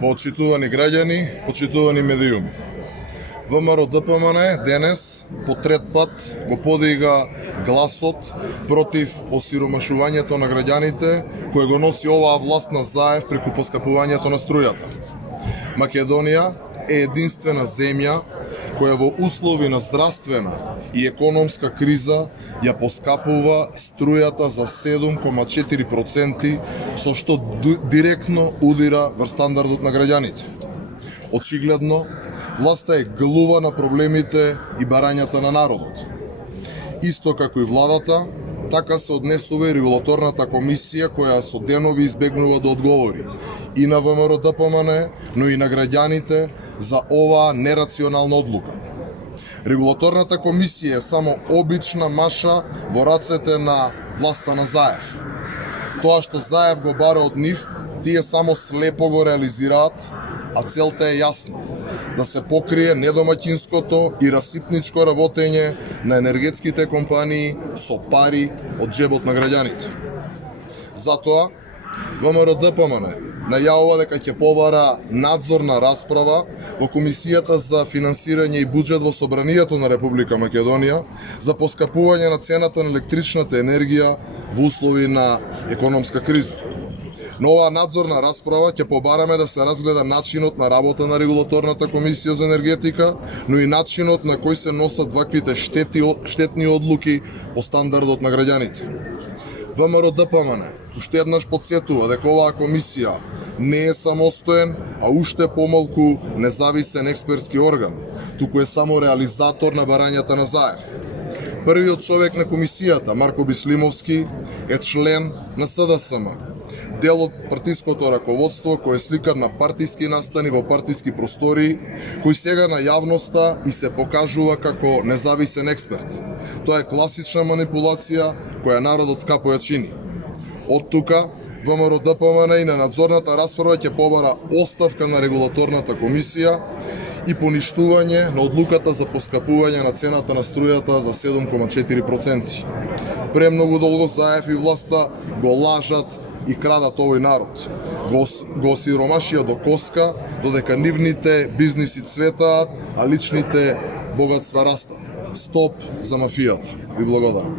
Почитувани граѓани, почитувани медиуми. ВМРО ДПМН денес по трет пат го подига гласот против осиромашувањето на граѓаните кој го носи оваа власт на Заев преку поскапувањето на струјата. Македонија е единствена земја која во услови на здравствена и економска криза ја поскапува струјата за 7,4%, со што директно удира врз стандардот на граѓаните. Очигледно, власта е глува на проблемите и барањата на народот. Исто како и владата, така се однесува и регулаторната комисија која со денови избегнува да одговори и на ВМРО ДПМН, но и на граѓаните за оваа нерационална одлука. Регулаторната комисија е само обична маша во рацете на власта на Заев. Тоа што Заев го бара од нив, тие само слепо го реализираат, а целта е јасна – да се покрие недомаќинското и расипничко работење на енергетските компании со пари од џебот на граѓаните. Затоа, ВМРО ДПМН најавува дека ќе побара надзорна расправа во Комисијата за финансирање и буџет во Собранието на Република Македонија за поскапување на цената на електричната енергија во услови на економска криза. На оваа надзорна расправа ќе побараме да се разгледа начинот на работа на Регулаторната комисија за енергетика, но и начинот на кој се носат ваквите штетни одлуки по стандардот на граѓаните. ВМРО ДПМН уште еднаш подсетува дека оваа комисија не е самостоен, а уште помалку независен експертски орган, туку е само реализатор на барањата на Заев. Првиот човек на комисијата, Марко Бислимовски, е член на СДСМ, дел од партиското раководство кој е сликан на партиски настани во партиски простории, кој сега на јавноста и се покажува како независен експерт. Тоа е класична манипулација која народот скапо ја чини. Од тука, ВМРО ДПМН и на надзорната расправа ќе побара оставка на регулаторната комисија и поништување на одлуката за поскапување на цената на струјата за 7,4%. Премногу долго Заев и власта го лажат и крадат овој народ. Го осиромашија до коска, додека нивните бизниси цветаат, а личните богатства растат. Стоп за мафијата. Ви благодарам.